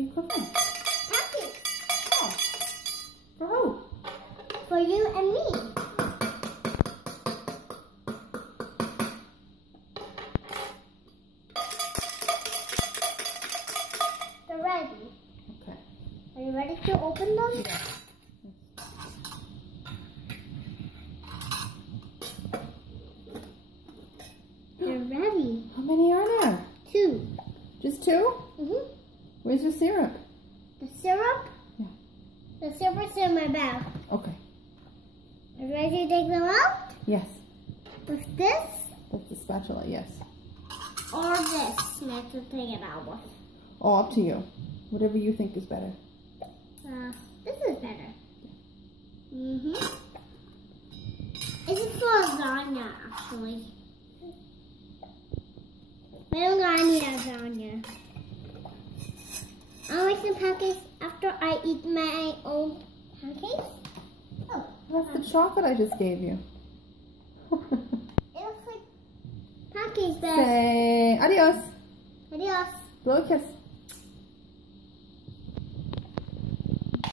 are you cooking? Pancakes. Oh. For who? For you and me. They're ready. Okay. Are you ready to open them? Yeah. They're ready. How many are there? 2. Just 2? Mm-hmm. Where's the syrup? The syrup? Yeah. The syrup's in my bag. Okay. Are you ready to take them out? Yes. With this? That's the spatula, yes. Or this? Make to take it out with. Oh, up to you. Whatever you think is better. This is better. Mm-hmm. It's for lasagna, actually. I don't got any lasagna. I'll make some pancakes after I eat my own pancakes. Oh, That's the chocolate I just gave you. it looks like pancakes, but Say adios. adios. Blow a kiss.